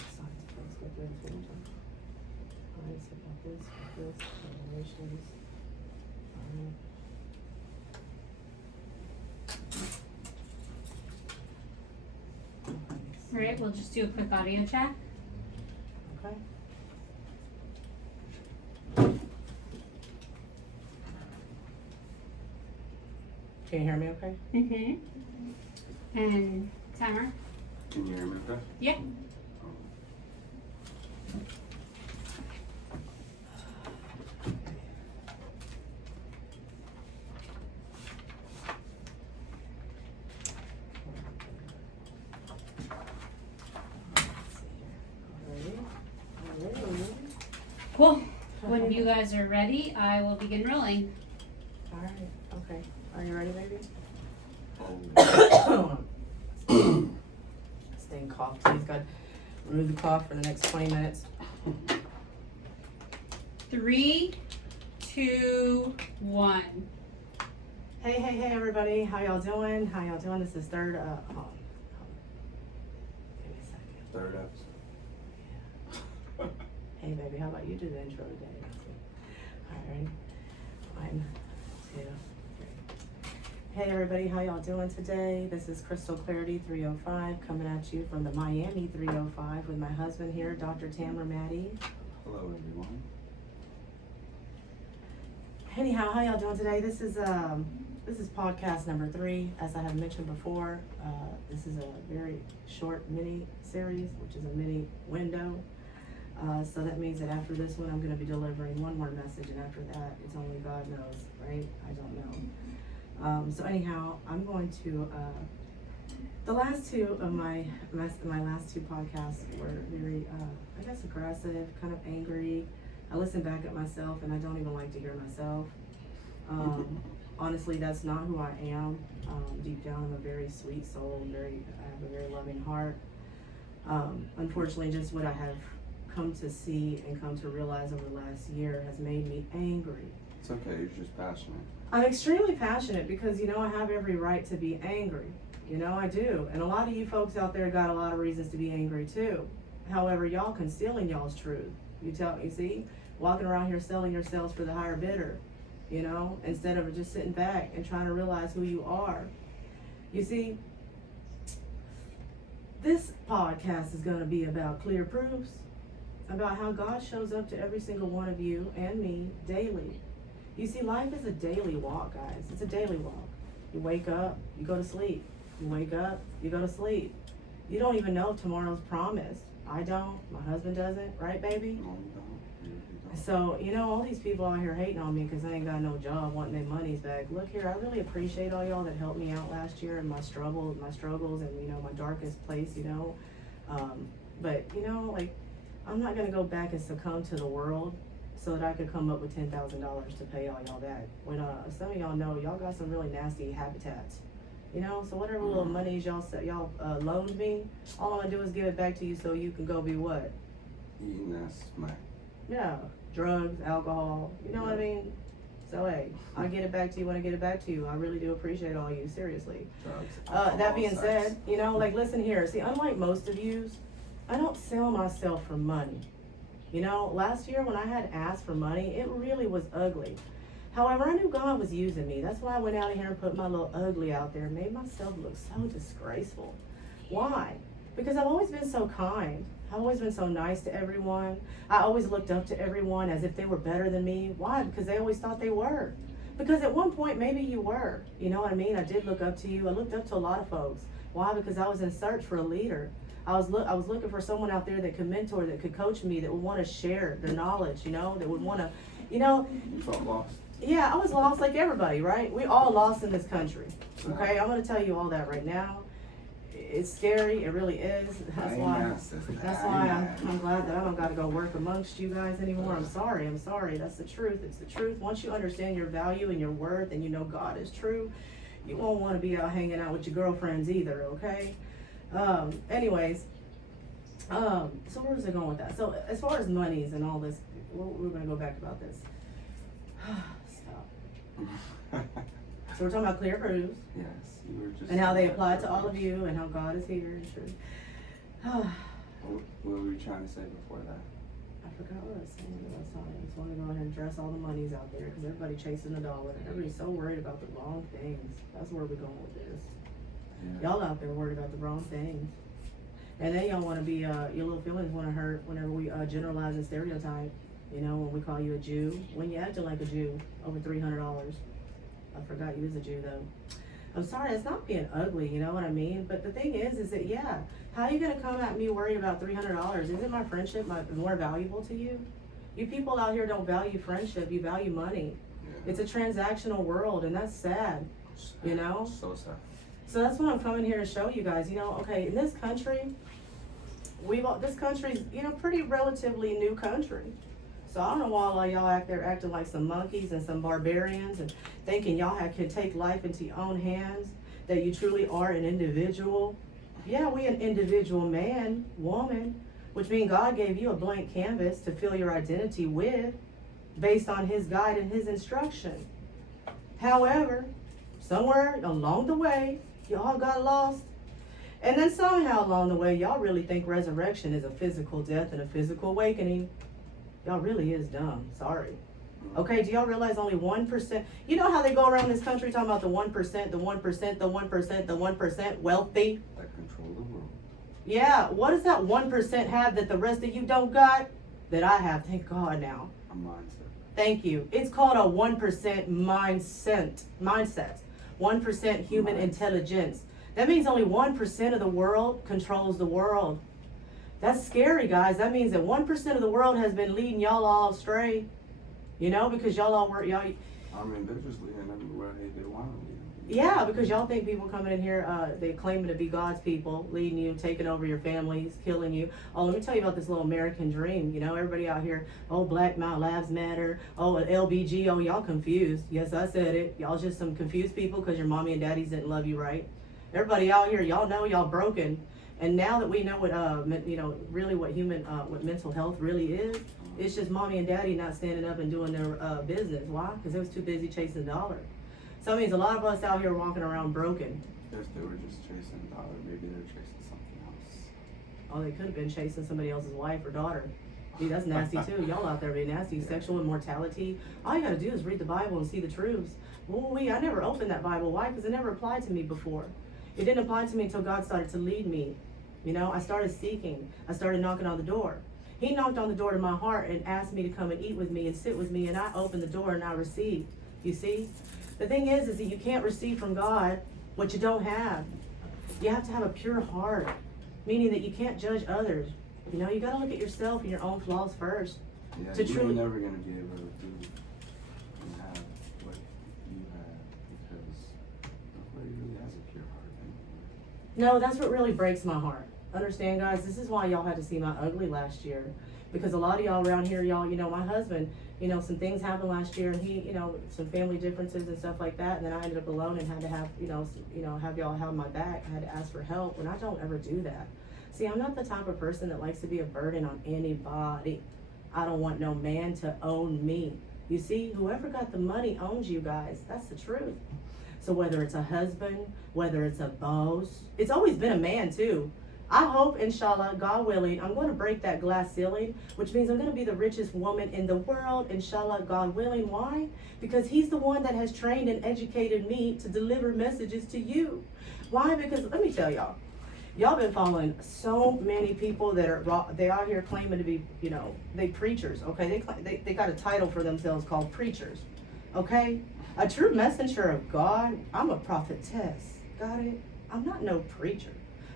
signs, please, go through this one time. Alright, so got this, revelations. Alright. All right, we'll just do a quick audio check. Okay. Can you hear me okay? Mm-hmm. And timer? Can you hear me okay? Yeah. Cool. When you guys are ready, I will begin rolling. Alright, okay. Are you ready, baby? Staying cough, please, God. Remove the cough for the next 20 minutes. 3, 2, 1. Hey, everybody. How y'all doing? How y'all doing? This is third, hold on. Give me a second. Third episode. Hey, baby, how about you do the intro today? Alright. 1, 2, 3. Hey, everybody. How y'all doing today? This is Crystal Clarity 305 coming at you from the Miami 305 with my husband here, Dr. Tamara Maddie. Hello, everyone. Anyhow, how y'all doing today? This is podcast number 3. As I have mentioned before, this is a very short mini series, which is a mini window. So that means that after this one, I'm going to be delivering one more message, and after that, it's only God knows, right? I don't know. So anyhow, I'm going to. The last two of my last two podcasts were very, I guess, aggressive, kind of angry. I listen back at myself, and I don't even like to hear myself. Honestly, that's not who I am. Deep down, I'm a very sweet soul. I have a very loving heart. Unfortunately, just what I have come to see and come to realize over the last year has made me angry. It's okay, you're just passionate. I'm extremely passionate because, I have every right to be angry. I do. And a lot of you folks out there got a lot of reasons to be angry too. However, y'all concealing y'all's truth. You see, walking around here selling yourselves for the higher bidder, instead of just sitting back and trying to realize who you are. You see, this podcast is going to be about clear proofs, about how God shows up to every single one of you and me daily. You see, life is a daily walk, guys. It's a daily walk. You wake up, you go to sleep. You wake up, you go to sleep. You don't even know if tomorrow's promised. I don't. My husband doesn't. Right, baby? No, you don't. You don't. So, all these people out here hating on me because I ain't got no job, wanting their monies back. Look here, I really appreciate all y'all that helped me out last year in my struggles and, my darkest place, But, I'm not going to go back and succumb to the world so that I could come up with $10,000 to pay all y'all back. When some of y'all know, y'all got some really nasty habitats. So whatever little monies y'all loaned me, all I'm going to do is give it back to you so you can go be what? Eating that smack. Yeah, drugs, alcohol, you know what I mean? So hey, I'll get it back to you when I get it back to you. I really do appreciate all you, seriously. Drugs. That being sex. said, listen here. See, unlike most of yous, I don't sell myself for money. Last year when I had asked for money, it really was ugly. However, I knew God was using me. That's why I went out of here and put my little ugly out there and made myself look so disgraceful. Why? Because I've always been so kind. I've always been so nice to everyone. I always looked up to everyone as if they were better than me. Why? Because they always thought they were. Because at one point, maybe you were. You know what I mean? I did look up to you. I looked up to a lot of folks. Why? Because I was in search for a leader. I was looking for someone out there that could mentor, that could coach me, that would want to share their knowledge, that would want to, You felt lost. Yeah, I was lost like everybody, right? We all lost in this country, okay? I'm going to tell you all that right now. It's scary, it really is. That's why I'm glad that I don't got to go work amongst you guys anymore. I'm sorry, that's the truth, it's the truth. Once you understand your value and your worth and you know God is true, you won't want to be out hanging out with your girlfriends either, okay? Anyways, so where was I going with that? So as far as monies and all this, we're going to go back about this. Stop. So we're talking about clear proofs. Yes, you were just. And how they apply to all of you and how God is here and true. What were you trying to say before that? I forgot what I was saying, but that's all. I just wanna go ahead and dress all the monies out there, cause everybody chasing the dollar, everybody's so worried about the wrong things. That's where we're going with this. Yeah. Y'all out there worried about the wrong things. And then y'all wanna be, your little feelings wanna hurt whenever we, generalize and stereotype. You know, when we call you a Jew, when you acting like a Jew, over $300. I forgot you was a Jew though. I'm sorry, it's not being ugly, you know what I mean? But the thing is that, yeah, how you gonna come at me worried about $300? Isn't my friendship more valuable to you? You people out here don't value friendship, you value money. Yeah. It's a transactional world, and that's sad, you know? So sad. So that's what I'm coming here to show you guys, you know, okay, in this country, this country's, you know, pretty relatively new country. So I don't know why all y'all acting like some monkeys and some barbarians and thinking y'all can take life into your own hands, that you truly are an individual. Yeah, we an individual man, woman, which means God gave you a blank canvas to fill your identity with, based on his guide and his instruction. However, somewhere along the way, y'all got lost. And then somehow along the way, y'all really think resurrection is a physical death and a physical awakening. Y'all really is dumb, sorry. Okay, do y'all realize only 1%? You know how they go around this country talking about the 1%, the 1%, the 1%, the 1% wealthy? That control the world. Yeah, what does that 1% have that the rest of you don't got? That I have, thank God now. A mindset. Thank you. It's called a 1% mindset. 1% human intelligence. That means only 1% of the world controls the world. That's scary, guys. That means that 1% of the world has been leading y'all all astray. You know, because y'all all work, y'all. I mean, they're just leading everywhere they want to lead. Yeah, because y'all think people coming in here, they claiming to be God's people, leading you, taking over your families, killing you. Oh, let me tell you about this little American dream. You know, everybody out here, oh, Black Lives Matter, oh, LBG, oh, y'all confused. Yes, I said it. Y'all just some confused people because your mommy and daddies didn't love you right. Everybody out here, y'all know y'all broken. And now that we know what, you know, really what what mental health really is, it's just mommy and daddy not standing up and doing their business. Why? Because they was too busy chasing the dollar. So it means a lot of us out here walking around broken. If they were just chasing a dollar, maybe they're chasing something else. Oh, they could have been chasing somebody else's wife or daughter. Dude, that's nasty too. Y'all out there being nasty. Yeah. Sexual immortality. All you gotta do is read the Bible and see the truths. Ooh, I never opened that Bible. Why? Because it never applied to me before. It didn't apply to me until God started to lead me. You know, I started seeking. I started knocking on the door. He knocked on the door to my heart and asked me to come and eat with me and sit with me, and I opened the door and I received. You see? The thing is that you can't receive from God what you don't have. You have to have a pure heart, meaning that you can't judge others. You know, you gotta look at yourself and your own flaws first. Yeah, To you're truly- never going to be able to do and have what you have because nobody really has a pure heart anymore. No, that's what really breaks my heart. Understand, guys? This is why y'all had to see my ugly last year. Because a lot of y'all around here, y'all, you know, my husband, you know, some things happened last year, and he, you know, some family differences and stuff like that, and then I ended up alone and had to have, have y'all have my back. I had to ask for help, and I don't ever do that. See, I'm not the type of person that likes to be a burden on anybody. I don't want no man to own me. You see, whoever got the money owns you guys. That's the truth. So whether it's a husband, whether it's a boss, it's always been a man too. I hope, inshallah, God willing, I'm going to break that glass ceiling, which means I'm going to be the richest woman in the world, inshallah, God willing. Why? Because he's the one that has trained and educated me to deliver messages to you. Why? Because let me tell y'all been following so many people that they out here claiming to be, you know, they preachers, okay? They got a title for themselves called preachers, okay? A true messenger of God, I'm a prophetess, got it? I'm not no preacher.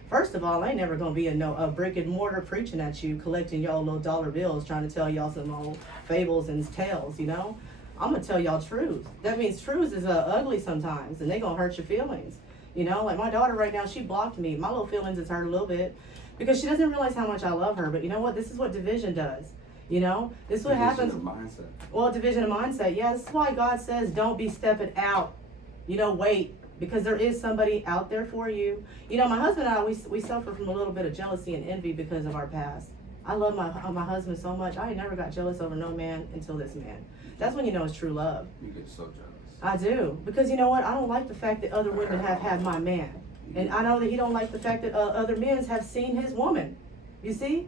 First of all, I ain't never gonna be a brick and mortar preaching at you, collecting y'all little dollar bills, trying to tell y'all some old fables and tales, you know? I'm gonna tell y'all truth. That means truth is ugly sometimes, and they gonna hurt your feelings. You know, like my daughter right now, she blocked me. My little feelings is hurt a little bit because she doesn't realize how much I love her. But you know what? This is what division does. You know, this is what happens. Division of mindset. Well, division of mindset. Yeah, this is why God says, don't be stepping out. You know, wait. Because there is somebody out there for you. You know, my husband and I, we suffer from a little bit of jealousy and envy because of our past. I love my husband so much. I never got jealous over no man until this man. That's when you know it's true love. You get so jealous. I do. Because you know what? I don't like the fact that other women have had my man. And I know that he don't like the fact that other men have seen his woman. You see?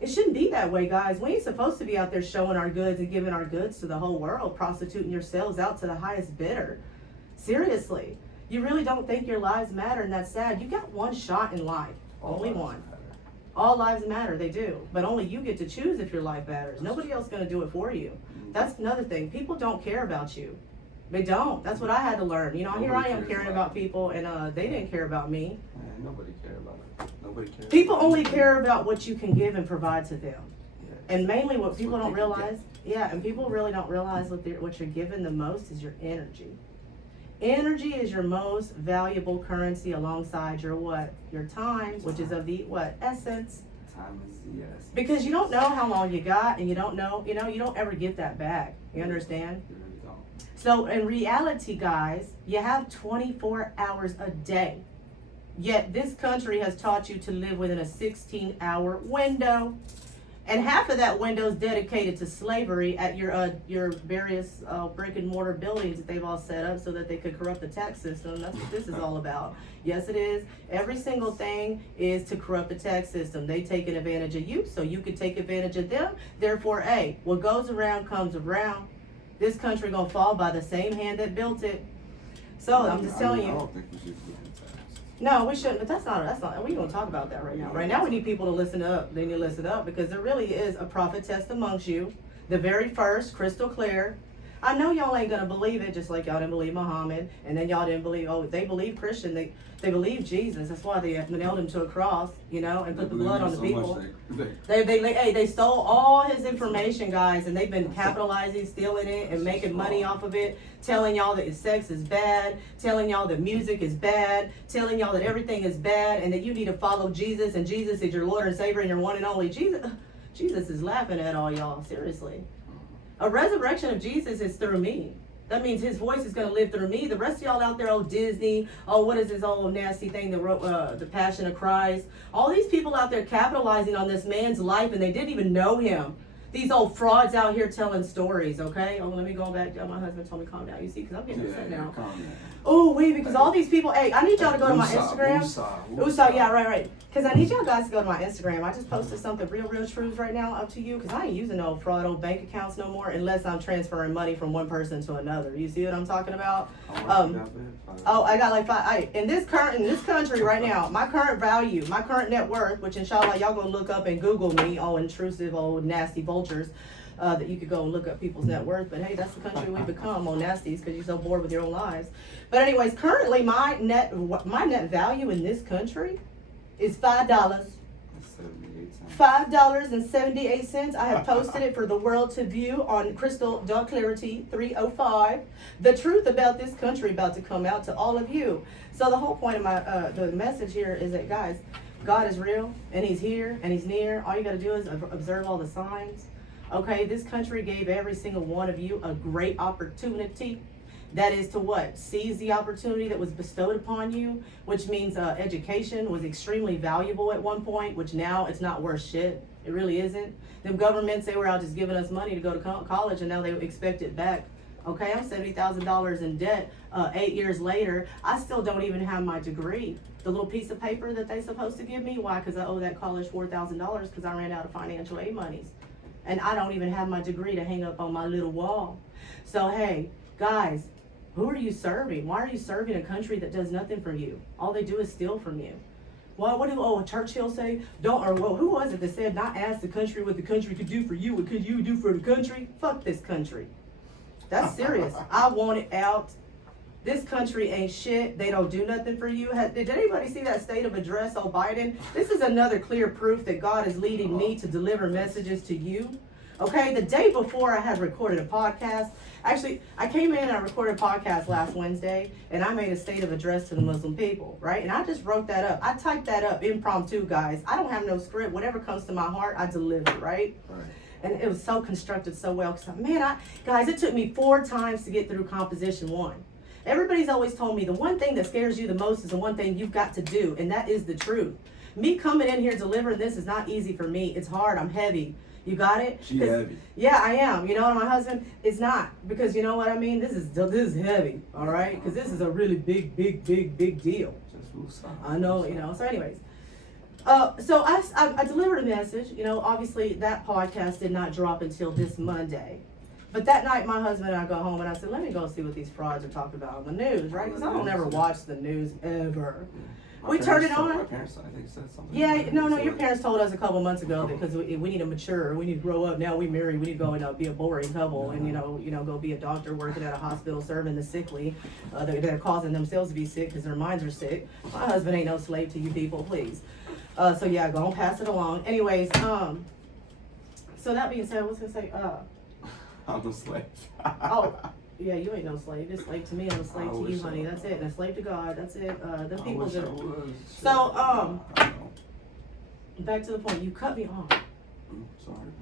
It shouldn't be that way, guys. We ain't supposed to be out there showing our goods and giving our goods to the whole world, prostituting yourselves out to the highest bidder. Seriously. You really don't think your lives matter, and that's sad. You got one shot in life. Only lives one. matter. All lives matter, they do. But only you get to choose if your life matters. Nobody else is going to do it for you. That's another thing. People don't care about you. They don't. That's what I had to learn. You know, here I am caring about people, and they didn't care about me. Man, nobody cares about it. Nobody cares. People about only anything. care about what you can give and provide to them. Yeah. And mainly what That's people what don't they can realize, yeah, and people really don't realize what you're given the most is your energy. Energy is your most valuable currency alongside your what? Your time, which is of the what? Essence. Time is the essence. Because you don't know how long you got, and you don't know, you don't ever get that back. You understand? You really don't. So in reality, guys, you have 24 hours a day. Yet this country has taught you to live within a 16-hour window. And half of that window is dedicated to slavery at your various brick and mortar buildings that they've all set up so that they could corrupt the tax system. That's what this is all about. Yes, it is. Every single thing is to corrupt the tax system. They taking advantage of you so you could take advantage of them. Therefore, what goes around comes around. This country gonna fall by the same hand that built it. So I'm just telling I you. don't think we should be in tax. No, we shouldn't, but that's not, we don't talk about that right now. Right now, we need people to listen up. They need to listen up because there really is a prophetess amongst you. The very first, crystal clear. I know y'all ain't gonna believe it, just like y'all didn't believe Muhammad, and then y'all didn't believe, they believe Christian, they believe Jesus. That's why they nailed him to a cross, and put the blood on the people. They stole all his information, guys, and they've been capitalizing, stealing it, and making money off of it, telling y'all that sex is bad, telling y'all that music is bad, telling y'all that everything is bad, and that you need to follow Jesus, and Jesus is your Lord and Savior and your one and only. Jesus is laughing at all y'all, seriously. A resurrection of Jesus is through me. That means his voice is going to live through me. The rest of y'all out there, Disney, what is this old nasty thing that wrote The Passion of Christ? All these people out there capitalizing on this man's life, and they didn't even know him. These old frauds out here telling stories, okay? Oh, let me go back. My husband told me calm down. You see, because I'm getting upset now. Calm down. Oh, wait, because all these people, I need y'all to go to my Instagram. Usa, yeah, right. Because I need y'all guys to go to my Instagram. I just posted something real truths right now up to you, because I ain't using no fraud old bank accounts no more unless I'm transferring money from one person to another. You see what I'm talking about? I got like five. In this country right now, my current value, my current net worth, which inshallah y'all go look up and Google me, intrusive old nasty vultures. That you could go and look up people's net worth, but hey, that's the country we become on nasties because you're so bored with your own lives. But anyways, currently my net value in this country is $5. $5.78. I have posted it for the world to view on Crystal Dark Clarity 305. The truth about this country about to come out to all of you. So the whole point of my the message here is that, guys, God is real and He's here and He's near. All you got to do is observe all the signs. Okay, this country gave every single one of you a great opportunity. That is to what? Seize the opportunity that was bestowed upon you, which means education was extremely valuable at one point, which now it's not worth shit. It really isn't. Them governments, they were out just giving us money to go to college, and now they expect it back. Okay, I'm $70,000 in debt 8 years later. I still don't even have my degree. The little piece of paper that they're supposed to give me. Why? Because I owe that college $4,000 because I ran out of financial aid monies. And I don't even have my degree to hang up on my little wall. So, hey, guys, who are you serving? Why are you serving a country that does nothing for you? All they do is steal from you. Well, what did Churchill say? Who was it that said, not ask the country what the country could do for you, what could you do for the country? Fuck this country. That's serious. I want it out. This country ain't shit. They don't do nothing for you. Did anybody see that state of address on Biden? This is another clear proof that God is leading me to deliver messages to you. Okay, the day before I had recorded a podcast. Actually, I came in and I recorded a podcast last Wednesday, and I made a state of address to the Muslim people, right? And I just wrote that up. I typed that up impromptu, guys. I don't have no script. Whatever comes to my heart, I deliver, right? And it was so constructed so well. Guys, it took me 4 times to get through composition 1. Everybody's always told me the one thing that scares you the most is the one thing you've got to do, and that is the truth. Me coming in here delivering this is not easy for me. It's hard. I'm heavy. You got it? She heavy. Yeah, I am. You know what, my husband? It's not. Because you know what I mean? This is heavy, all right? Because this is a really big deal. I know, So anyways, So I delivered a message. You know, obviously that podcast did not drop until this Monday. But that night, my husband and I go home, and I said, let me go see what these frauds are talking about on the news, right? Because I don't ever watch the news ever. We turned it on. My parents, I think, said something. Yeah, no, your parents told us a couple months ago because we need to mature, we need to grow up. Now we married, we need to go and be a boring couple, and go be a doctor working at a hospital serving the sickly. They're causing themselves to be sick because their minds are sick. My husband ain't no slave to you people, please. So yeah, go and pass it along. Anyways, so that being said, I was gonna say, I'm a slave. oh. Yeah, you ain't no slave. You're a slave to me. I'm a slave I to you, wish honey. I That's was. it. And a slave to God. That's it. Them I people wish just. I was. Shit. So, I know. Back to the point. You cut me off. Sorry, man.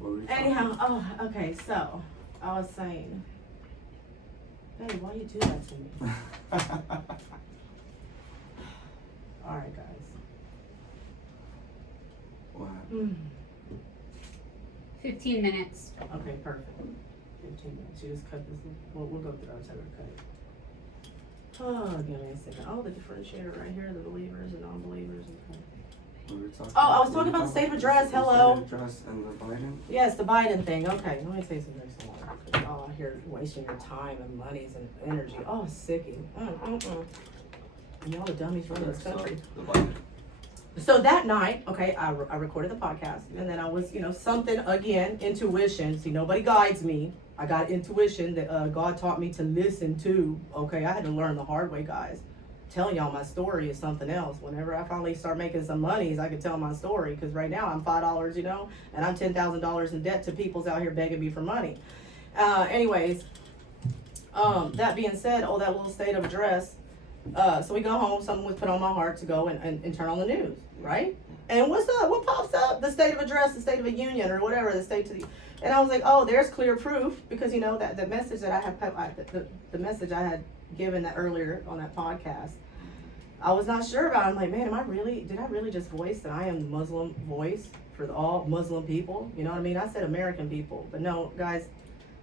What were you Anyhow, okay. So, I was saying, babe, why you do that to me? All right, guys. What happened? 15 minutes. Okay, perfect. 15 minutes. You just cut this. We'll go through our time. Cut it. Oh, give me a second. Oh, the differentiator right here, the believers and non-believers. Okay. What were we talking Oh, I was about? talking about the state of address. The Hello. state of address and the Biden? Yes, the Biden thing. Okay, let me say some next one. Because y'all out here wasting your time and monies and energy. Oh, it's sicking. And y'all the dummies running this country. The Biden. So that night, okay, I recorded the podcast, and then I was, something again, intuition. See, nobody guides me. I got intuition that God taught me to listen to. Okay, I had to learn the hard way, guys. Telling y'all my story is something else. Whenever I finally start making some monies, I can tell my story. Because right now I'm $5, and I'm $10,000 in debt to people's out here begging me for money. Anyways, that being said, that little state of address. So we go home, something was put on my heart to go and turn on the news, right? And what's up? What pops up? The state of address, the state of a union, or whatever, the state to the. And I was like, oh, there's clear proof, because that the message that I had, the message I had given that earlier on that podcast, I was not sure about. I'm like, man, did I really just voice that I am the Muslim voice for all Muslim people? You know what I mean? I said American people, but no, guys.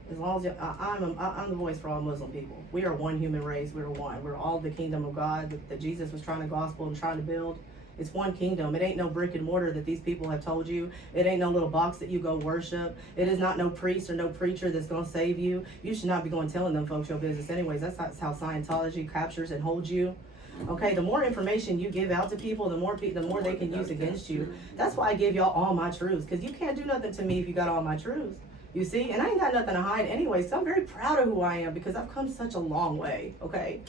As long as I'm the voice for all Muslim people. We are one human race. We're one. We're all the kingdom of God that Jesus was trying to gospel and trying to build. It's one kingdom. It ain't no brick and mortar that these people have told you. It ain't no little box that you go worship. It is not no priest or no preacher that's going to save you. You should not be going telling them folks your business anyways. That's how Scientology captures and holds you. Okay, the more information you give out to people, the more they can use against you. That's why I give y'all all my truths, because you can't do nothing to me if you got all my truths. You see, and I ain't got nothing to hide anyways, so I'm very proud of who I am because I've come such a long way, okay?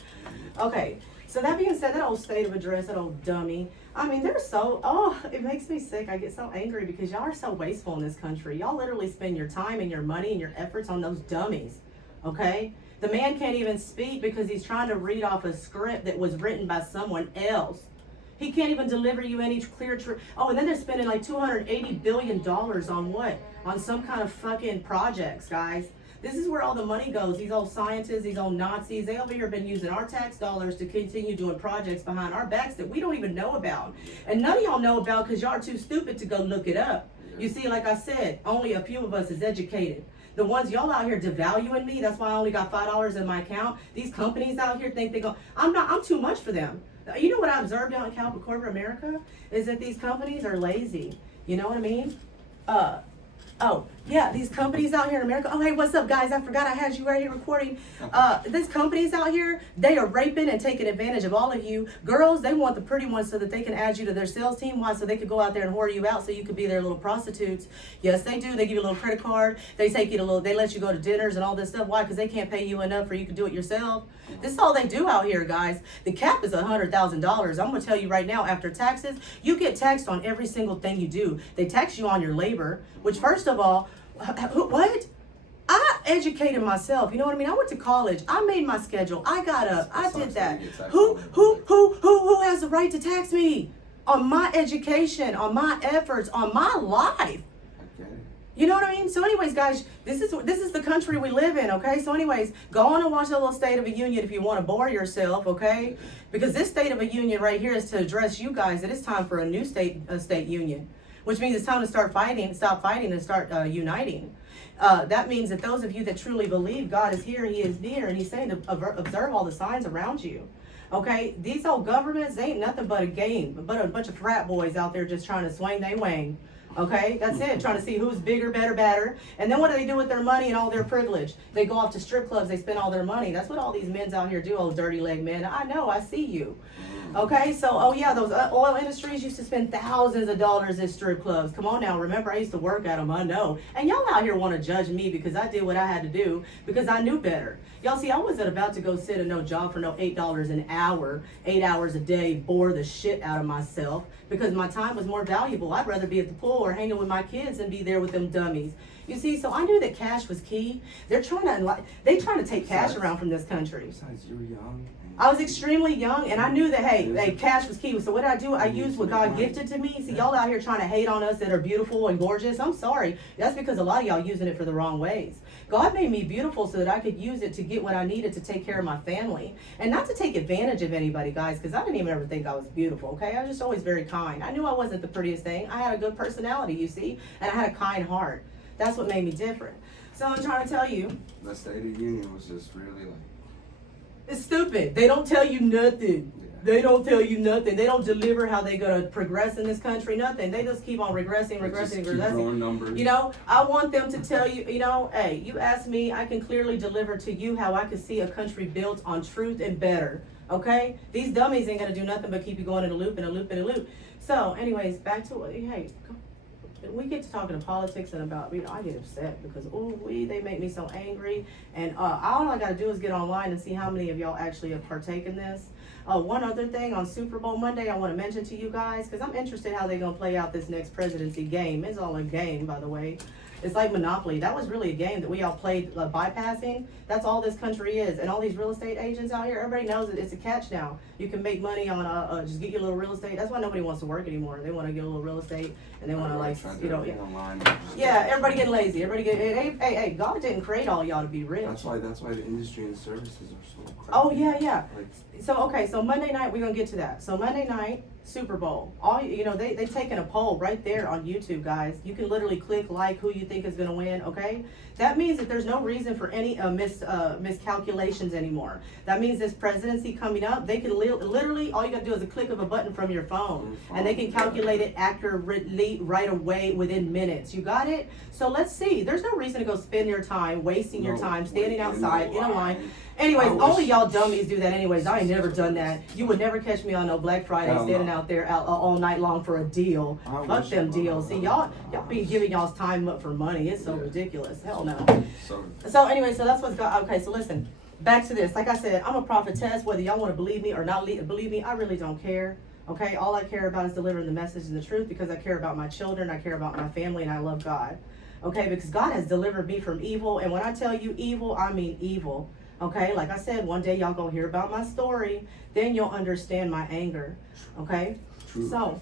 Okay, so that being said, that old state of address, that old dummy, I mean, it makes me sick. I get so angry because y'all are so wasteful in this country. Y'all literally spend your time and your money and your efforts on those dummies, okay? The man can't even speak because he's trying to read off a script that was written by someone else. He can't even deliver you any clear truth. Oh, and then they're spending like $280 billion on what? On some kind of fucking projects, guys. This is where all the money goes. These old scientists, these old Nazis, they over here have been using our tax dollars to continue doing projects behind our backs that we don't even know about. And none of y'all know about because y'all are too stupid to go look it up. You see, like I said, only a few of us is educated. The ones y'all out here devaluing me, that's why I only got $5 in my account. These companies out here think I'm too much for them. You know what I observed out in corporate America is that these companies are lazy. You know what I mean? Oh, yeah, these companies out here in America. Oh, hey, what's up, guys? I forgot I had you right here recording. These companies out here, they are raping and taking advantage of all of you. Girls, they want the pretty ones so that they can add you to their sales team. Why? So they could go out there and whore you out so you could be their little prostitutes. Yes, they do. They give you a little credit card. They take you they let you go to dinners and all this stuff. Why? Because they can't pay you enough for you to do it yourself. This is all they do out here, guys. The cap is $100,000. I'm going to tell you right now, after taxes, you get taxed on every single thing you do. They tax you on your labor, which first of all, what? I educated myself. You know what I mean? I went to college. I made my schedule. I got up. I did that. Who has the right to tax me? On my education, on my efforts, on my life. You know what I mean? So anyways, guys, this is the country we live in, okay? So anyways, go on and watch the little State of a Union if you want to bore yourself, okay? Because this State of a Union right here is to address you guys that it's time for a new state union, which means it's time to stop fighting and start uniting. That means that those of you that truly believe God is here, He is near, and He's saying to observe all the signs around you. Okay, these old governments, they ain't nothing but a game, but a bunch of frat boys out there just trying to swing they wang. Okay, that's it, trying to see who's bigger, better, badder. And then what do they do with their money and all their privilege? They go off to strip clubs, they spend all their money. That's what all these men's out here do, old dirty leg men. I know, I see you. Okay, so, oh yeah, those oil industries used to spend thousands of dollars at strip clubs. Come on now, remember I used to work at them, I know. And y'all out here want to judge me because I did what I had to do because I knew better. Y'all see, I wasn't about to go sit at no job for no $8 an hour, 8 hours a day, bore the shit out of myself because my time was more valuable. I'd rather be at the pool or hanging with my kids than be there with them dummies. You see, so I knew that cash was key. They're trying to take cash around from this country. Besides, you were young. I was extremely young, and I knew that, hey, cash was key. So what did I do? I used what God gifted to me. See, y'all out here trying to hate on us that are beautiful and gorgeous. I'm sorry. That's because a lot of y'all using it for the wrong ways. God made me beautiful so that I could use it to get what I needed to take care of my family. And not to take advantage of anybody, guys, because I didn't even ever think I was beautiful, okay? I was just always very kind. I knew I wasn't the prettiest thing. I had a good personality, you see, and I had a kind heart. That's what made me different. So I'm trying to tell you. The State of the Union was just really like. It's stupid. They don't tell you nothing. Yeah. They don't tell you nothing. They don't deliver how they're going to progress in this country. Nothing. They just keep on regressing. Keep throwing numbers. You know, I want them to tell you, you know, hey, you ask me, I can clearly deliver to you how I can see a country built on truth and better. Okay? These dummies ain't going to do nothing but keep you going in a loop and a loop and a loop. So, anyways, back to what, hey, we get to talking to politics and about, you know, I get upset because, they make me so angry. And all I got to do is get online and see how many of y'all actually have partaken in this. One other thing on Super Bowl Monday I want to mention to you guys, because I'm interested how they're going to play out this next presidency game. It's all a game, by the way. It's like Monopoly. That was really a game that we all played bypassing. That's all this country is. And all these real estate agents out here, everybody knows that it's a catch now. You can make money on just get your little real estate. That's why nobody wants to work anymore. They want to get a little real estate and they want to online. Yeah, everybody getting lazy. Everybody getting, hey, God didn't create all y'all to be rich. That's why the industry and services are so crappy. Oh, yeah. Like, So Monday night, we're going to get to that. So Monday night, Super Bowl. They've taken a poll right there on YouTube, guys. You can literally click like who you think is going to win, okay? That means that there's no reason for any miscalculations anymore. That means this presidency coming up, they can literally, all you got to do is a click of a button from your phone. And they can calculate it accurately right away within minutes. You got it? So let's see. There's no reason to go spend your time, wasting your time, standing outside in a line. Anyways, only y'all dummies do that anyways. I ain't never done that. You would never catch me on no Black Friday standing out there all night long for a deal. Fuck them deals. See, y'all be giving y'all's time up for money. It's so ridiculous. Hell no. So anyway, so that's what's got, okay, so listen, back to this. Like I said, I'm a prophetess. Whether y'all want to believe me or not believe me, I really don't care. Okay, all I care about is delivering the message and the truth because I care about my children, I care about my family, and I love God. Okay, because God has delivered me from evil, and when I tell you evil, I mean evil. Okay, like I said, one day y'all gonna hear about my story, then you'll understand my anger. Okay, Truth. So,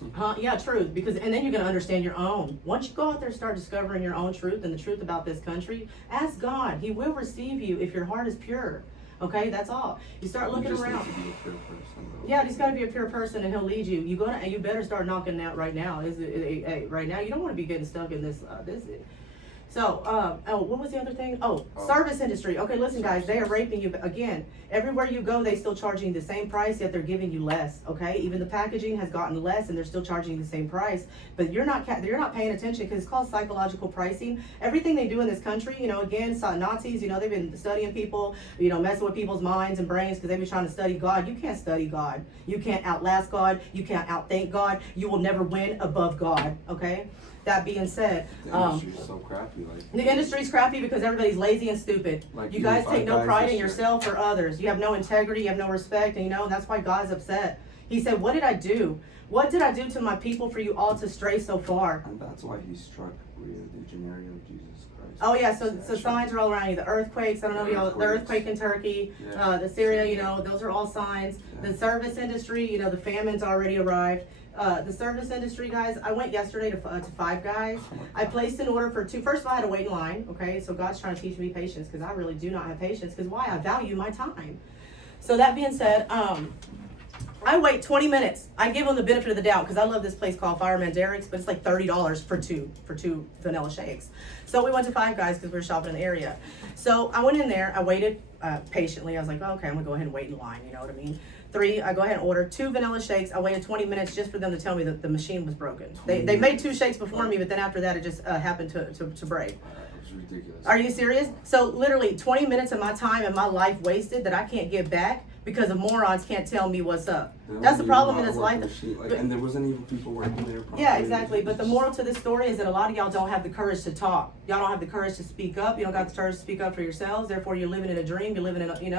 truth. And then you're gonna understand your own. Once you go out there and start discovering your own truth and the truth about this country, ask God. He will receive you if your heart is pure. Okay, that's all. You start looking around. Need to be a pure person, though. Yeah, he's got to be a pure person, and he'll lead you. You better start knocking that right now. Right now, you don't want to be getting stuck in this. So, what was the other thing? Service industry. Okay, listen, guys, they are raping you. Again, everywhere you go, they still charging the same price, yet they're giving you less. Okay, even the packaging has gotten less, and they're still charging the same price. But you're not paying attention because it's called psychological pricing. Everything they do in this country, again, Nazis, they've been studying people, messing with people's minds and brains because they've been trying to study God. You can't study God. You can't outlast God. You can't outthink God. You will never win above God. Okay. That being said, the industry's so crappy. The industry's crappy because everybody's lazy and stupid. You guys take no pride in yourself or others. You have no integrity, you have no respect, and that's why God's upset. He said, what did I do? What did I do to my people for you all to stray so far? And that's why he struck Rio de Janeiro, Jesus Christ. Oh yeah, so signs are all around you. The earthquakes, I don't know, y'all, the earthquake in Turkey, the Syria, those are all signs. Yeah. The service industry, the famine's already arrived. The service industry, guys, I went yesterday to Five Guys. I placed an order for 2. First of all, I had to wait in line, okay? So God's trying to teach me patience because I really do not have patience because why? I value my time. So that being said, I wait 20 minutes. I give them the benefit of the doubt because I love this place called Fireman Derek's, but it's like $30 for two vanilla shakes. So we went to Five Guys because we were shopping in the area. So I went in there. I waited patiently. I was like, oh, okay, I'm gonna go ahead and wait in line. You know what I mean? I go ahead and order 2 vanilla shakes. I waited 20 minutes just for them to tell me that the machine was broken. They made 2 shakes before me, but then after that, it just happened to break. It was ridiculous. Are you serious? So literally 20 minutes of my time and my life wasted that I can't get back because of morons can't tell me what's up. That's the problem in this life. And there wasn't even people working there properly. Yeah, exactly. But the moral to this story is that a lot of y'all don't have the courage to talk. Y'all don't have the courage to speak up. You don't got the courage to speak up for yourselves. Therefore, you're living in a dream. You're living in,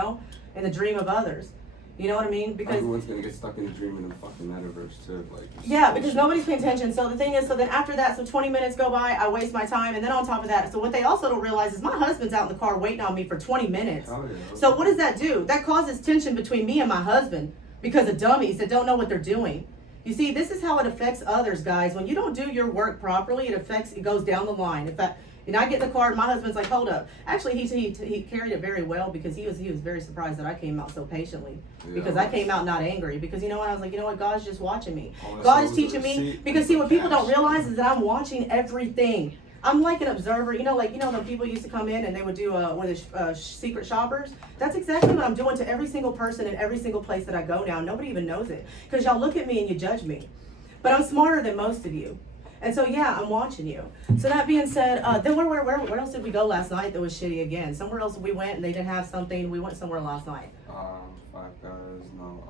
in the dream of others. You know what I mean? Because everyone's gonna get stuck in a dream in the fucking metaverse too. Yeah, because nobody's paying attention. So the thing is, so then after that, so 20 minutes go by, I waste my time, and then on top of that, so what they also don't realize is my husband's out in the car waiting on me for 20 minutes. Hell yeah. So what does that do? That causes tension between me and my husband because of dummies that don't know what they're doing. You see, this is how it affects others, guys. When you don't do your work properly, it goes down the line. In fact, and I get in the car, and my husband's like, hold up. Actually, he carried it very well because he was very surprised that I came out so patiently. Because I came out not angry. Because you know what? I was like, you know what? God's just watching me. God is teaching me. Because see, what people don't realize is that I'm watching everything. I'm like an observer. You know the people used to come in and they would do secret shoppers. That's exactly what I'm doing to every single person in every single place that I go now. Nobody even knows it because y'all look at me and you judge me. But I'm smarter than most of you. And so, yeah, I'm watching you. So that being said, then where else did we go last night that was shitty again? Somewhere else we went and they didn't have something. We went somewhere last night. Five Guys, no.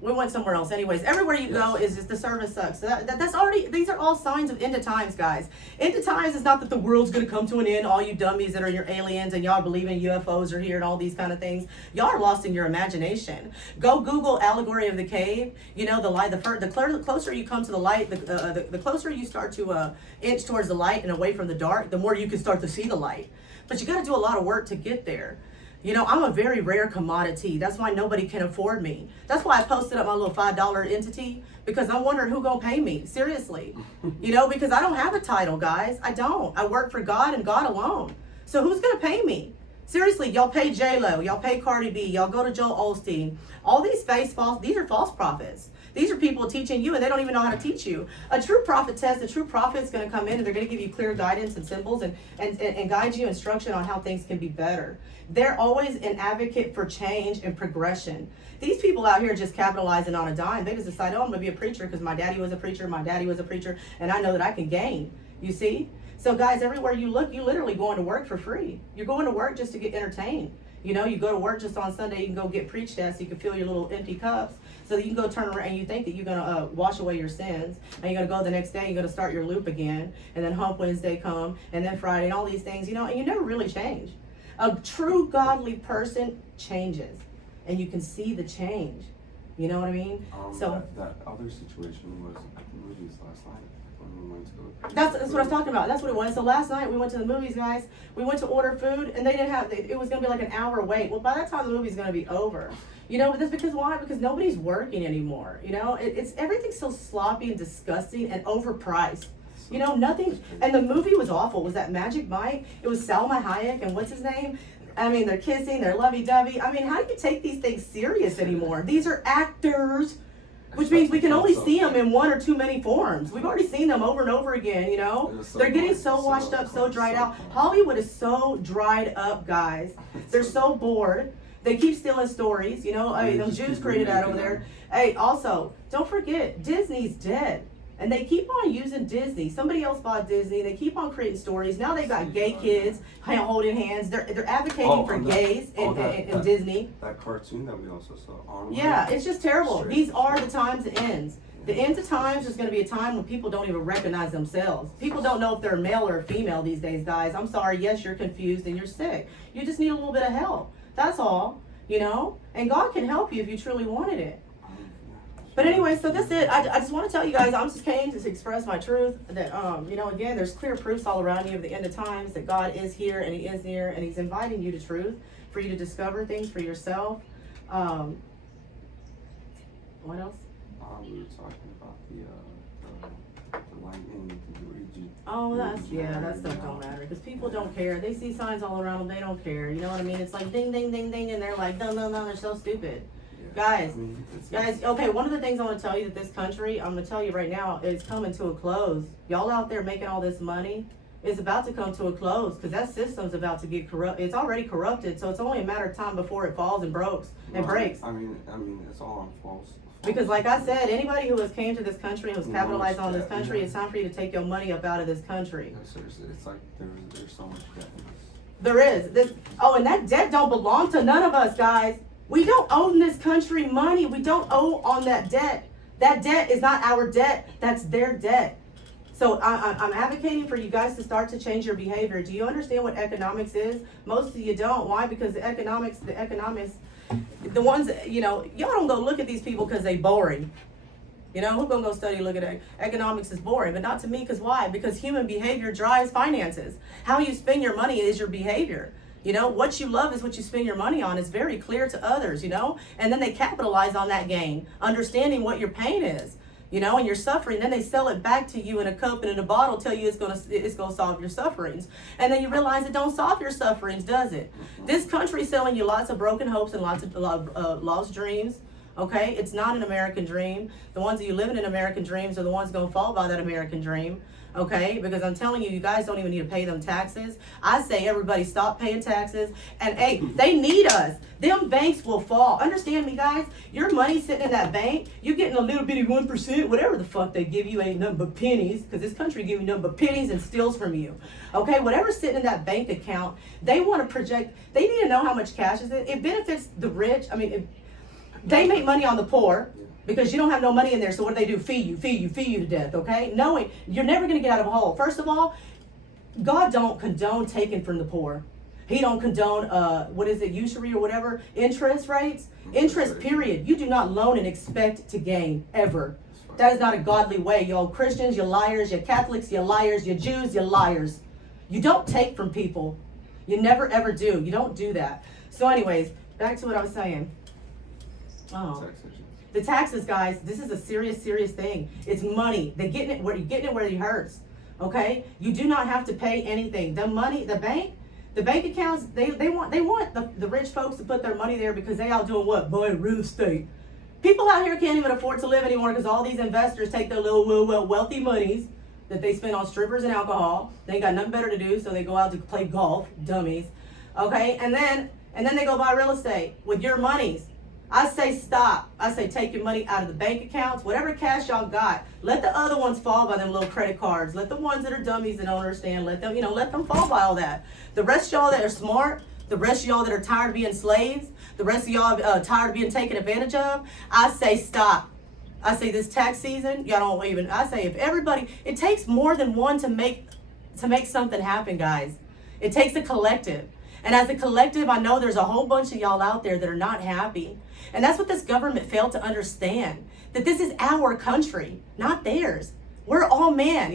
We went somewhere else. Anyways, everywhere you go is just the service sucks. So that's already, these are all signs of end of times, guys. End of times is not that the world's going to come to an end. All you dummies that are your aliens and y'all believe in UFOs are here and all these kind of things. Y'all are lost in your imagination. Go Google Allegory of the Cave. You know, the closer you come to the light, the closer you start to inch towards the light and away from the dark, the more you can start to see the light. But you got to do a lot of work to get there. You know, I'm a very rare commodity. That's why nobody can afford me. That's why I posted up my little $5 entity, because I'm wondering who gonna pay me. Seriously. You know, because I don't have a title, guys. I don't. I work for God and God alone. So who's gonna pay me? Seriously, y'all pay J-Lo, y'all pay Cardi B, y'all go to Joel Osteen. All these these are false prophets. These are people teaching you and they don't even know how to teach you. A true prophetess, a true prophet's going to come in and they're going to give you clear guidance and symbols and guide you instruction on how things can be better. They're always an advocate for change and progression. These people out here just capitalizing on a dime. They just decide, oh, I'm going to be a preacher because my daddy was a preacher, and I know that I can gain. You see? So guys, everywhere you look, you literally going to work for free. You're going to work just to get entertained. You know, you go to work just on Sunday, you can go get preached at so you can fill your little empty cups. So that you can go turn around and you think that you're going to wash away your sins. And you're going to go the next day, you're going to start your loop again. And then Hump Wednesday come, and then Friday, and all these things, you know, and you never really change. A true godly person changes. And you can see the change. You know what I mean? So that other situation was at the movies last night. When we went to That's what I was talking about. That's what it was. So last night we went to the movies, guys. We went to order food, and they didn't have. It was gonna be like an hour wait. Well, by that time the movie's gonna be over. You know, but that's because why? Because nobody's working anymore. You know, it's everything's so sloppy and disgusting and overpriced. You know, nothing. And the movie was awful. It was that Magic Mike? It was Salma Hayek and what's his name? I mean, they're kissing, they're lovey-dovey. I mean, how do you take these things serious anymore? These are actors. Which means we can only see them in one or too many forms. We've already seen them over and over again, you know? They're getting so washed up, so dried out. Hollywood is so dried up, guys. They're so bored. They keep stealing stories, you know? I mean, those Jews created that over there. Hey, also, don't forget, Disney's dead. And they keep on using Disney. Somebody else bought Disney. They keep on creating stories. Now they've got gay kids holding hands. They're advocating for gays in Disney. That cartoon that we also saw. Yeah, it's just terrible. These are the times it ends. The end of times is going to be a time when people don't even recognize themselves. People don't know if they're male or female these days, guys. I'm sorry. Yes, you're confused and you're sick. You just need a little bit of help. That's all, you know? And God can help you if you truly wanted it. But anyway, so that's it. I just want to tell you guys, I'm just came to express my truth. That you know, again, there's clear proofs all around you of the end of times that God is here and He is near and He's inviting you to truth for you to discover things for yourself. What else? We were talking about the lightning, the Luigi. Oh, that stuff don't matter because people don't care. They see signs all around them, they don't care. You know what I mean? It's like ding, ding, ding, ding, and they're like, no, they're so stupid. Guys, I mean, it's, Guys, okay, one of the things I want to tell you that this country, I'm going to tell you right now, is coming to a close. Y'all out there making all this money is about to come to a close because that system's about to get corrupt. It's already corrupted, so it's only a matter of time before it falls and breaks. I mean, it's all on false. Because like I said, anybody who has came to this country and who's No, capitalized on this yeah, country, yeah. it's time for you to take your money up out of this country. No, seriously, it's like there's so much debt in this. There is. And that debt don't belong to none of us, guys. We don't own this country money. We don't owe on that debt. That debt is not our debt. That's their debt. So I'm advocating for you guys to start to change your behavior. Do you understand what economics is? Most of you don't. Why? Because the economics, the ones, y'all don't go look at these people because they boring. Who gonna go study, look at it? Economics is boring, but not to me, because why? Because human behavior drives finances. How you spend your money is your behavior. What you love is what you spend your money on. It's very clear to others, and then they capitalize on that gain, understanding what your pain is, and your suffering. Then they sell it back to you in a cup and in a bottle, tell you it's gonna solve your sufferings. And then you realize it don't solve your sufferings, does it? This country's selling you lots of broken hopes and lots of lost dreams. Okay, it's not an American dream. The ones of you living in American dreams are the ones gonna fall by that American dream. Okay, because I'm telling you, you guys don't even need to pay them taxes. I say everybody stop paying taxes. And hey, they need us. Them banks will fall. Understand me, guys? Your money's sitting in that bank. You're getting a little bitty 1%, whatever the fuck they give you ain't nothing but pennies, because this country give you nothing but pennies and steals from you. Okay, whatever's sitting in that bank account, they want to project. They need to know how much cash is it. It benefits the rich. I mean, they make money on the poor. Because you don't have no money in there, so what do? Feed you to death, okay? Knowing you're never gonna get out of a hole. First of all, God don't condone taking from the poor. He don't condone, usury or whatever, interest rates. Interest, period. You do not loan and expect to gain, ever. That is not a godly way. You Christians, you liars, you Catholics, you liars, you Jews, you liars. You don't take from people. You never ever do. You don't do that. So anyways, back to what I was saying. Oh. The taxes, guys, this is a serious thing. It's money. They're getting it where it hurts. Okay? You do not have to pay anything. The money, the bank accounts, they want the rich folks to put their money there because they out doing what? Buying real estate. People out here can't even afford to live anymore because all these investors take their little wealthy monies that they spend on strippers and alcohol. They ain't got nothing better to do, so they go out to play golf, dummies. Okay? And then they go buy real estate with your monies. I say stop. I say take your money out of the bank accounts, whatever cash y'all got. Let the other ones fall by them little credit cards. Let the ones that are dummies that don't understand, let them fall by all that. The rest of y'all that are smart, the rest of y'all that are tired of being slaves, the rest of y'all tired of being taken advantage of, I say stop. I say this tax season, y'all don't even, I say if everybody, it takes more than one to make something happen, guys. It takes a collective. And as a collective, I know there's a whole bunch of y'all out there that are not happy. And that's what this government failed to understand. That this is our country, not theirs. We're all man,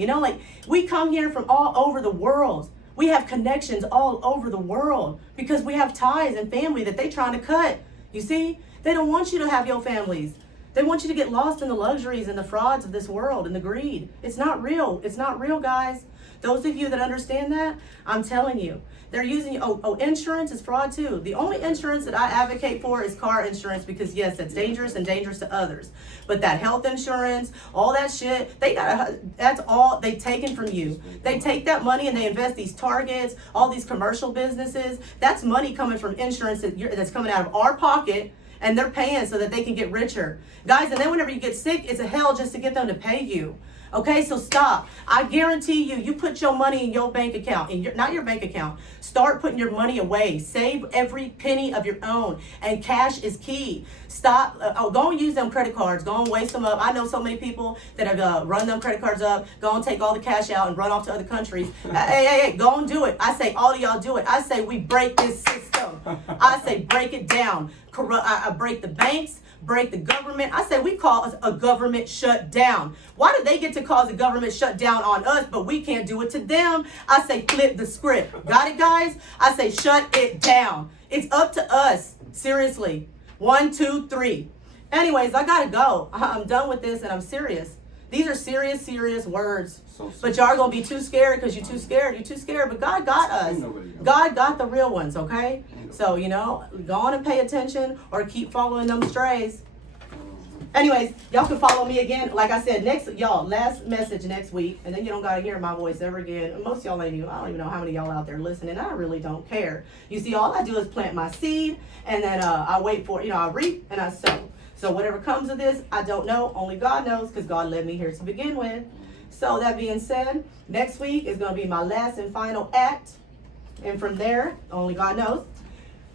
we come here from all over the world. We have connections all over the world because we have ties and family that they trying to cut. You see, they don't want you to have your families. They want you to get lost in the luxuries and the frauds of this world and the greed. It's not real. It's not real, guys. Those of you that understand that, I'm telling you, they're using, insurance is fraud too. The only insurance that I advocate for is car insurance because yes, that's dangerous and dangerous to others. But that health insurance, all that shit, that's all they taken from you. They take that money and they invest these Targets, all these commercial businesses. That's money coming from insurance that's coming out of our pocket. And they're paying so that they can get richer. Guys, and then whenever you get sick, it's a hell just to get them to pay you. Okay, so stop. I guarantee you put your money in your bank account, not your bank account. Start putting your money away. Save every penny of your own. And cash is key. Stop. Go and use them credit cards. Go and waste them up. I know so many people that have run them credit cards up. Go and take all the cash out and run off to other countries. Hey, go and do it. I say all of y'all do it. I say we break this system. I say break it down. I break the banks. Break the government. I say we call a government shutdown. Why do they get to cause a government shutdown on us, but we can't do it to them? I say flip the script. Got it, guys? I say shut it down. It's up to us. Seriously. 1, 2, 3. Anyways, I gotta go. I'm done with this and I'm serious. These are serious, serious words. So But y'all are going to be too scared because you're too scared. You're too scared. But God got us. Ain't nobody got God got the real ones, okay? Ain't So, you know, go on and pay attention or keep following them strays. Mhm. Anyways, y'all can follow me again. Like I said, last message next week, and then you don't gotta hear my voice ever again. Most of y'all ain't even, I don't even know how many of y'all out there listening. I really don't care. You see, all I do is plant my seed, and then I wait for, I reap and I sow. So whatever comes of this, I don't know. Only God knows, because God led me here to begin with. So that being said, next week is gonna be my last and final act, and from there, only God knows.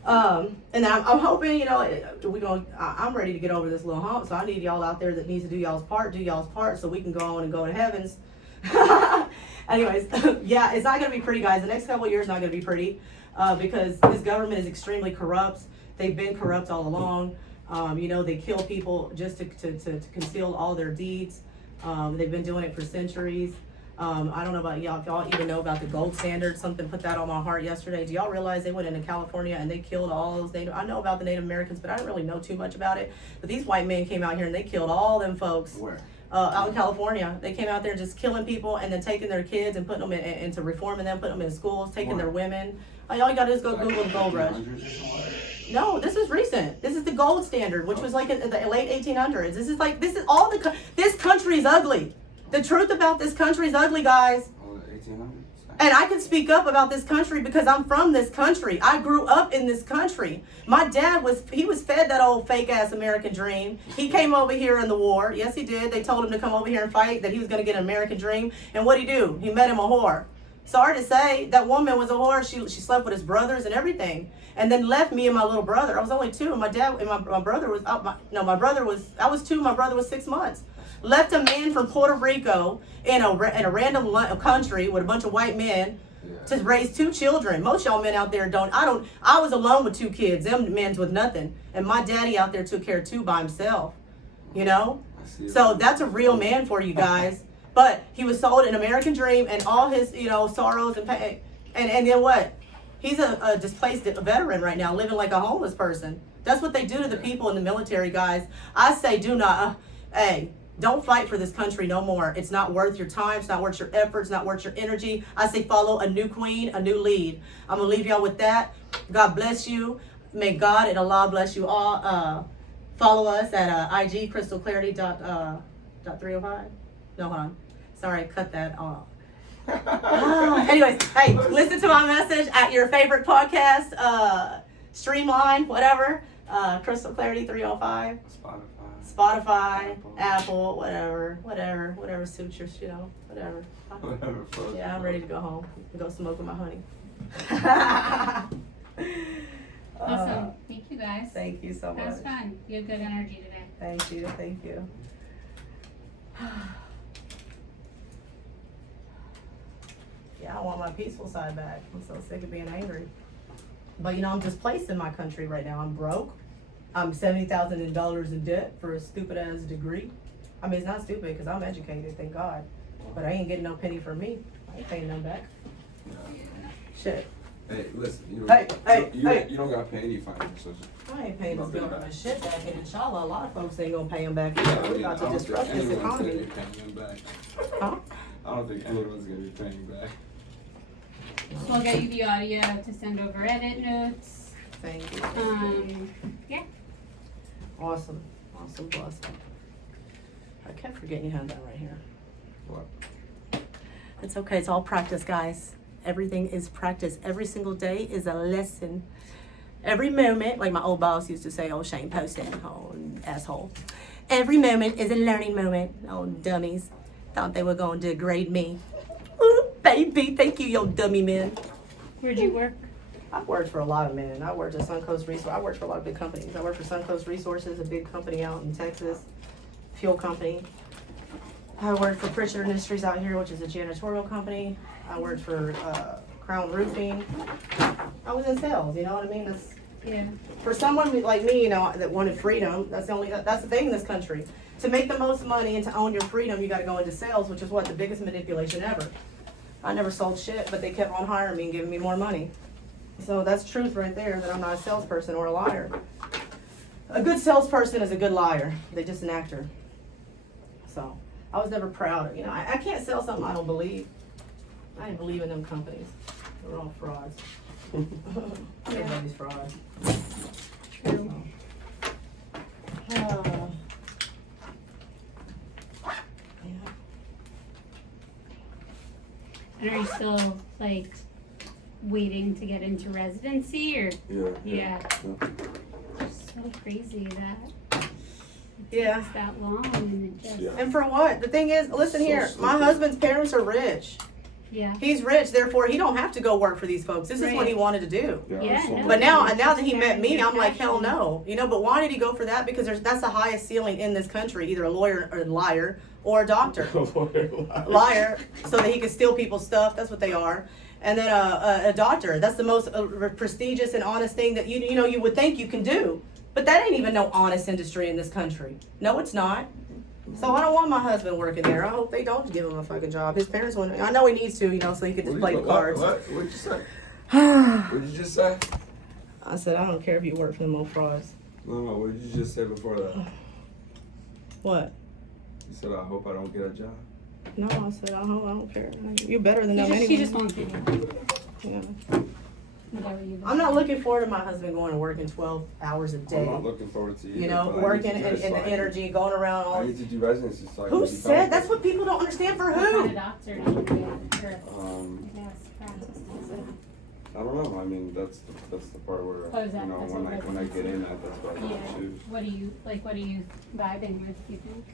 And I'm hoping, I'm ready to get over this little hump, so I need y'all out there that needs to do y'all's part so we can go on and go to heavens. Anyways, yeah, it's not going to be pretty, guys. The next couple of years not going to be pretty, because this government is extremely corrupt. They've been corrupt all along. They kill people just to conceal all their deeds. They've been doing it for centuries. I don't know about y'all, if y'all even know about the gold standard. Something put that on my heart yesterday. Do y'all realize they went into California and they killed all those Native, I know about the Native Americans, but I didn't really know too much about it. But these white men came out here and they killed all them folks. Where? Out in California. They came out there just killing people and then taking their kids and putting them into reforming them, putting them in schools, taking their women. All you gotta do is go Google the gold rush. No, this is recent. This is the gold standard, which was like in the late 1800s. This country is ugly. The truth about this country is ugly, guys. Oh, 1800s? And I can speak up about this country because I'm from this country. I grew up in this country. My dad was fed that old fake ass American dream. He came over here in the war. Yes, he did. They told him to come over here and fight, that he was going to get an American dream. And what'd he do? He met him a whore. Sorry to say, that woman was a whore. She slept with his brothers and everything. And then left me and my little brother. I was only 2. And my dad and my brother was, I was 2. My brother was 6 months. Left a man from Puerto Rico in a random country with a bunch of white men to raise 2 children. Most y'all men out there I was alone with 2 kids. Them men's with nothing. And my daddy out there took care of 2 by himself. So that's a real man for you guys. But he was sold an American dream and all his, sorrows and pain. And then what? He's a displaced veteran right now, living like a homeless person. That's what they do to the people in the military, guys. I say do not, don't fight for this country no more. It's not worth your time. It's not worth your efforts. It's not worth your energy. I say follow a new queen, a new lead. I'm going to leave y'all with that. God bless you. May God and Allah bless you all. Follow us at IG, crystalclarity.305. No, hold on. Sorry, cut that off. Anyways, hey, listen to my message at your favorite podcast, Streamline, whatever. Crystal Clarity 305. Spotify, Apple, whatever suits your, whatever. Whatever. Yeah, I'm ready to go home and go smoke with my honey. Awesome. Thank you, guys. Thank you so much. That was fun. You had good energy today. Thank you. Yeah, I want my peaceful side back. I'm so sick of being angry. But I'm displaced in my country right now. I'm broke. I'm $70,000 in debt for a stupid ass degree. I mean, it's not stupid because I'm educated, thank God. But I ain't getting no penny from me. I ain't paying them back. Shit. Hey, listen. You don't got to pay any financial. I ain't paying this government shit back, and inshallah, a lot of folks ain't gonna pay them back. We got to disrupt this economy. Huh? I don't think anyone's gonna be paying back. So I'll get you the audio to send over edit notes. Thank you. Yeah. Awesome blessing. I kept forgetting you had that right here. What? It's okay. It's all practice, guys. Everything is practice. Every single day is a lesson. Every moment, like my old boss used to say, oh, Shane Poston, oh, asshole. Every moment is a learning moment. Oh, dummies. Thought they were going to degrade me. Ooh, baby, thank you, yo dummy men. Where'd you work? I've worked for a lot of men. I worked at Suncoast Resources. I worked for a lot of big companies. I worked for Suncoast Resources, a big company out in Texas, fuel company. I worked for Pritchard Industries out here, which is a janitorial company. I worked for Crown Roofing. I was in sales, you know what I mean? For someone like me, that wanted freedom, that's the thing in this country. To make the most money and to own your freedom, you gotta go into sales, which is the biggest manipulation ever. I never sold shit, but they kept on hiring me and giving me more money. So that's truth right there, that I'm not a salesperson or a liar. A good salesperson is a good liar. They're just an actor. So I was never proud. You know, I can't sell something I don't believe. I didn't believe in them companies. They're all frauds. Everybody's frauds. True. Yeah. And are you still like waiting to get into residency or? Yeah. It's so crazy that Yeah. it's that long and it just, Yeah. And for what? The thing is, listen So here. My stupid. husband's parents are rich. yeah. He's rich, therefore he don't have to go work for these folks. This is what Right. he wanted to do. Yeah, no. But now that he met me, Your I'm like, hell passion. no. You know, but why did he go for that? Because that's the highest ceiling in this country, either a lawyer or a liar or a doctor. Liar, so that he can steal people's stuff. That's what they are. And then a doctor. That's the most prestigious and honest thing that you know you would think you can do. But that ain't even no honest industry in this country. No, it's not. So I don't want my husband working there. I hope they don't give him a fucking job. His parents want. I know he needs to, you know, so he could just play the cards. What'd you say? What'd you just say? I said I don't care if you work for them old frauds. No, what did you just say before that? What? You said, I hope I don't get a job. No, I said I don't care. You're better than them She anyway. just wants to do Yeah. whatever you I'm not looking forward to my husband going to work in 12 hours a I'm day. not looking forward to You know, working in the energy, going around all. I need to do residency so I can Who be said? That's comfortable. what people don't understand. For What kind of who? doctor do you want to be? Or, Um, I guess, practice. I don't know. I mean, that's the part where Oh, is that- you know that's when what I get in, that's what I Yeah. choose. What are you vibing with, do you think?